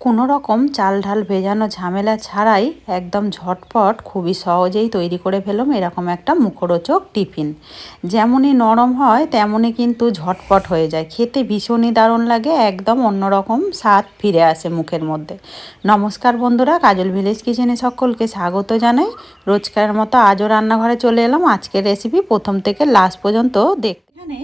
কোনো রকম চাল ঢাল ভেজানো ঝামেলা ছাড়াই একদম ঝটপট খুবই সহজেই তৈরি করে ফেললাম এরকম একটা মুখরোচক টিফিন। যেমনই নরম হয় তেমনই কিন্তু ঝটপট হয়ে যায়, খেতে ভীষণই দারুণ লাগে, একদম অন্যরকম স্বাদ ফিরে আসে মুখের মধ্যে। নমস্কার বন্ধুরা, কাজল ভিলেজ কিচেনে সকলকে স্বাগত জানাই। রোজকার মতো আজও রান্নাঘরে চলে এলাম আজকের রেসিপি প্রথম থেকে লাস্ট পর্যন্ত এখানে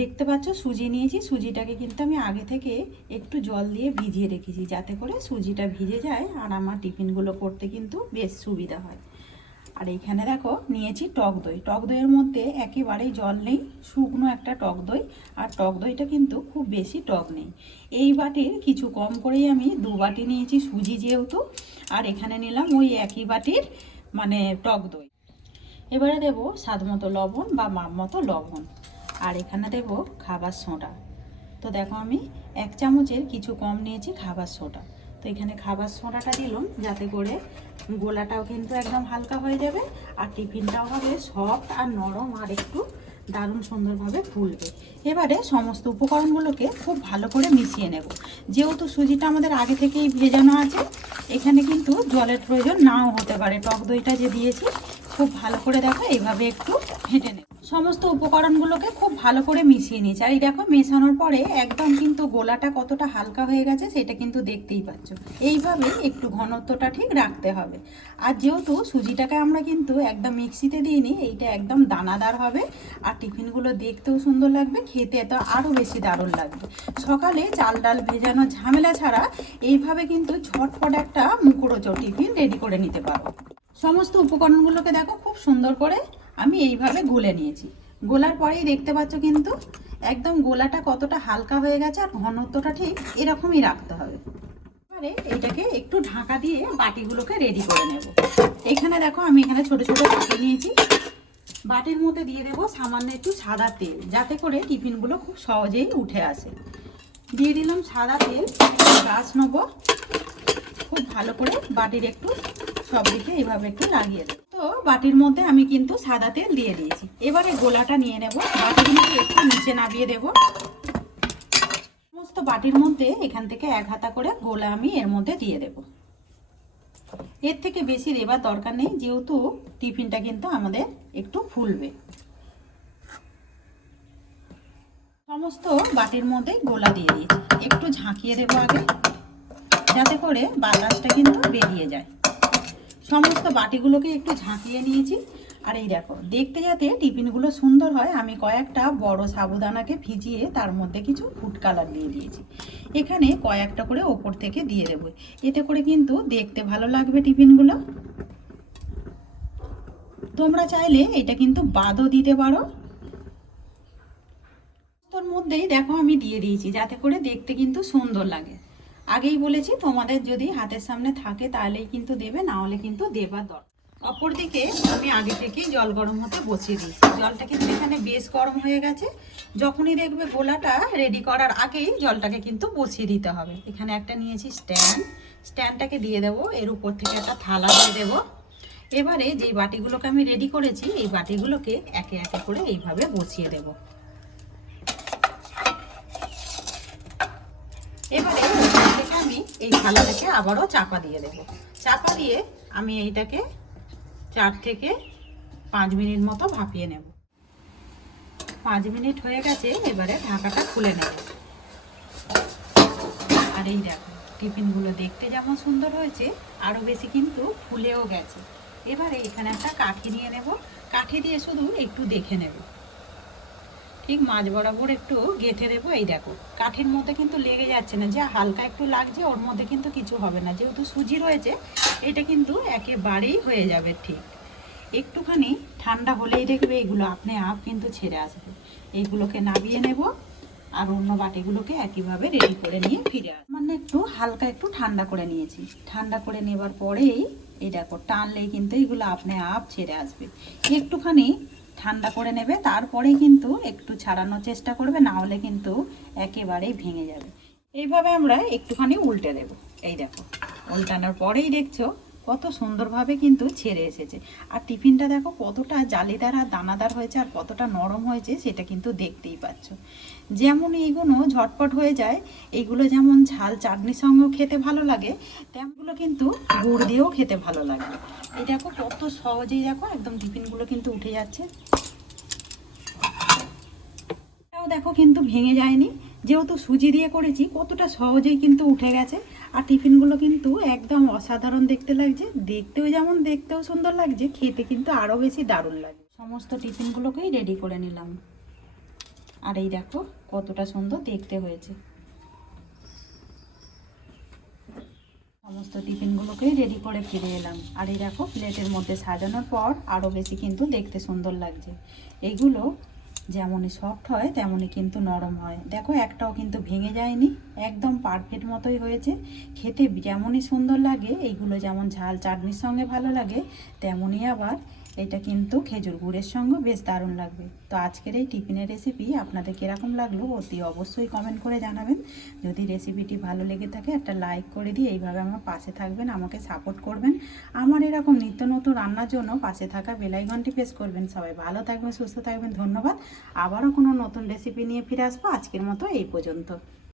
দেখতে পাচ্ছ সুজি নিয়েছি। সুজিটাকে কিন্তু আমি আগে থেকে একটু জল দিয়ে ভিজিয়ে রেখেছি, যাতে করে সুজিটা ভিজে যায় আর আমার টিফিনগুলো করতে কিন্তু বেশ সুবিধা হয়। আর এইখানে দেখো নিয়েছি টক দই। টক দইয়ের মধ্যে একেবারেই জল নেই, শুকনো একটা টক দই। আর টক দইটা কিন্তু খুব বেশি টক নেই। এই বাটির কিছু কম করেই আমি 2 বাটি নিয়েছি সুজি যেহেতু, আর এখানে নিলাম ওই একই বাটির মানে টক দই। এবারে দেব স্বাদ মতো লবণ বা মাপ মতো লবণ, আর এখানে দেব খাবার সোডা। তো দেখো আমি 1 চামচের কিছু কম নিয়েছি খাবার সোডা। তো এখানে খাবার সোডাটা দিলাম যাতে করে গোলাটাও কিন্তু একদম হালকা হয়ে যাবে, আর টিফিনটাও হবে সফট আর নরম, আর একটু দারুণ সুন্দরভাবে ফুলবে। এবারে সমস্ত উপকরণগুলোকে খুব ভালো করে মিশিয়ে নেব। যেহেতু সুজিটা আমাদের আগে থেকেই ভেজানো আছে, এখানে কিন্তু জলের প্রয়োজন নাও হতে পারে। টক দইটা যে দিয়েছি খুব ভালো করে দেখো এইভাবে একটু ফেটে নেব। সমস্ত উপকরণগুলোকে খুব ভালো করে মিশিয়ে নিয়েছি। আর এই দেখো মেশানোর পরে একদম কিন্তু গোলাটা কতটা হালকা হয়ে গেছে সেটা কিন্তু দেখতেই পাচ্ছ। এইভাবে একটু ঘনত্বটা ঠিক রাখতে হবে। আর যেহেতু সুজিটাকে আমরা কিন্তু একদম মিক্সিতে দিইনি, এইটা একদম দানাদার হবে, আর টিফিনগুলো দেখতেও সুন্দর লাগবে, খেতে তো আরও বেশি দারুণ লাগবে। সকালে চাল ডাল ভেজানো ঝামেলা ছাড়া এইভাবে কিন্তু ঝটপট একটা মুখরোচক টিফিন রেডি করে নিতে পারো। সমস্ত উপকরণগুলোকে দেখো খুব সুন্দর করে আমি এইভাবে গুলে নিয়েছি। গোলার পরেই দেখতে পাচ্ছ কিন্তু একদম গোলাটা কতটা হালকা হয়ে গেছে, আর ঘনত্বটা ঠিক এরকমই রাখতে হবে। এবারে এটাকে একটু ঢাকা দিয়ে বাটিগুলোকে রেডি করে নেব। এখানে দেখো আমি এখানে ছোট ছোট বাটি নিয়েছি। বাটির মধ্যে দিয়ে দেবো সামান্য একটু সাদা তেল, যাতে করে টিফিনগুলো খুব সহজেই উঠে আসে। দিয়ে দিলাম সাদা তেল, ব্রাশ নেবো, খুব ভালো করে বাটির একটু সব দিকে এইভাবে একটু লাগিয়ে দেবো। তো বাটির মধ্যে আমি কিন্তু সাদা তেল দিয়ে দিয়েছি। এবারে গোলাটা নিয়ে নেব, বাটিগুলোকে একটু নিচে নামিয়ে দেবো। সমস্ত বাটির মধ্যে এখান থেকে 1 হাতা করে গোলা আমি এর মধ্যে দিয়ে দেব। এর থেকে বেশি দেবার দরকার নেই, যেহেতু টিফিনটা কিন্তু আমাদের একটু ফুলবে। সমস্ত বাটির মধ্যে গোলা দিয়ে দিয়েছি, একটু ঝাঁকিয়ে দেবো আগে, যাতে করে বাতাসটা কিন্তু বেরিয়ে যায়। সমস্ত বাটিগুলোকে একটু ঝাঁকিয়ে নিয়েছি। আর এই দেখো দেখতে যাতে টিফিনগুলো সুন্দর হয়, আমি কয়েকটা বড় সাবুদানাকে ভিজিয়ে তার মধ্যে কিছু ফুড কালার দিয়ে দিয়েছি। এখানে কয়েকটা করে ওপর থেকে দিয়ে দেবো, এতে করে কিন্তু দেখতে ভালো লাগবে টিফিনগুলো। তোমরা চাইলে এটা কিন্তু বাদও দিতে পারো। তোর মধ্যেই দেখো আমি দিয়ে দিয়েছি, যাতে করে দেখতে কিন্তু সুন্দর লাগে। আগেই বলেছি তোমাদের যদি হাতের সামনে থাকে তাহলেই কিন্তু দেবে, না হলে কিন্তু দেবার দরকার। অপরদিকে আমি আগে থেকেই জল গরম হতে বসিয়ে দিয়েছি। জলটা কিন্তু এখানে বেশ গরম হয়ে গেছে। যখনই দেখবে গোলাটা রেডি করার আগেই জলটাকে কিন্তু বসিয়ে দিতে হবে। এখানে একটা নিয়েছি স্ট্যান্ড, স্ট্যান্ডটাকে দিয়ে দেবো, এর উপর থেকে একটা থালা দিয়ে দেবো। এবারে যেই বাটিগুলোকে আমি রেডি করেছি এই বাটিগুলোকে একে একে করে এইভাবে বসিয়ে দেবো। এবারে থেকে আমি এই থালাটাকে আবারও চাপা দিয়ে দেবো। চাপা দিয়ে আমি এইটাকে 4 থেকে 5 মিনিট মতো ভাপিয়ে নেব। 5 মিনিট হয়ে গেছে, এবারে ঢাকাটা খুলে নেব। আর এই দেখো টিফিনগুলো দেখতে যেমন সুন্দর হয়েছে, আরও বেশি কিন্তু ফুলেও গেছে। এবারে এখানে একটা কাঠি নিয়ে নেব, কাঠি দিয়ে শুধু একটু দেখে নেব, ঠিক মাঝ বরাবর একটু গেঁথে দেবো। এই দেখো কাঠির মধ্যে কিন্তু লেগে যাচ্ছে না, যা হালকা একটু লাগছে ওর মধ্যে কিন্তু কিছু হবে না, যেহেতু সুজি রয়েছে এটা কিন্তু একেবারেই হয়ে যাবে ঠিক। একটুখানি ঠান্ডা হলেই দেখবে এগুলো আপনি আপ কিন্তু ছেড়ে আসবে। এইগুলোকে নামিয়ে নেব, আর অন্য বাটিগুলোকে একইভাবে রেডি করে নিয়ে ফিরে আসবো। মানে একটু হালকা একটু ঠান্ডা করে নিয়েছি। ঠান্ডা করে নেবার পরেই এই দেখো টানলেই কিন্তু এগুলো আপনি আপ ছেড়ে আসবে। একটুখানি ঠান্ডা করে নেবে, তারপরেই কিন্তু একটু ছাড়ানোর চেষ্টা করবে, না হলে কিন্তু একেবারেই ভেঙে যাবে। এইভাবে আমরা একটুখানি উল্টে দেব। এই দেখো উল্টানোর পরেই দেখছো কত সুন্দরভাবে কিন্তু ছেড়ে এসেছে। আর টিফিনটা দেখো কতটা জালিদার আর দানাদার হয়েছে আর কতটা নরম হয়েছে সেটা কিন্তু দেখতেই পাচ্ছ। যেমন এইগুলো ঝটপট হয়ে যায়, এইগুলো যেমন ঝাল চাটনির সঙ্গেও খেতে ভালো লাগে, তেমনগুলো কিন্তু গুড় দিয়েও খেতে ভালো লাগে। এই দেখো কত সহজেই দেখো একদম টিফিনগুলো কিন্তু উঠে যাচ্ছে। এটাও দেখো কিন্তু ভেঙে যায়নি, যেহেতু সুজি দিয়ে করেছি কতটা সহজেই কিন্তু উঠে গেছে। আর টিফিনগুলো কিন্তু একদম অসাধারণ দেখতে লাগছে, দেখতেও সুন্দর লাগছে, খেতে কিন্তু আরও বেশি দারুণ লাগে। সমস্ত টিফিনগুলোকেই রেডি করে নিলাম। আর এই দেখো কতটা সুন্দর দেখতে হয়েছে। সমস্ত টিফিনগুলোকেই রেডি করে ফিরে এলাম। আর এই দেখো প্লেটের মধ্যে সাজানোর পর আরও বেশি কিন্তু দেখতে সুন্দর লাগছে। এইগুলো যেমনই সফট হয় তেমনই কিন্তু নরম হয়। দেখো একটাও কিন্তু ভেঙে যায়নি, একদম পারফেক্ট মতোই হয়েছে। খেতে যেমনই সুন্দর লাগে, এইগুলো যেমন ঝাল চাটনির সঙ্গে ভালো লাগে, তেমনই আবার এটা কিন্তু খেজুর গুড়ের সঙ্গে বেশ দারুণ লাগবে। তো আজকের এই টিফিনের রেসিপি আপনাদের কীরকম লাগলো অতি অবশ্যই কমেন্ট করে জানাবেন। যদি রেসিপিটি ভালো লেগে থাকে একটা লাইক করে দিয়ে এইভাবে আমার পাশে থাকবেন, আমাকে সাপোর্ট করবেন। আমার এরকম নিত্য নতুন রান্নার জন্য পাশে থাকা বেল আইকনটি প্রেস করবেন। সবাই ভালো থাকবেন, সুস্থ থাকবেন, ধন্যবাদ। আবারও কোনো নতুন রেসিপি নিয়ে ফিরে আসবো। আজকের মতো এই পর্যন্ত।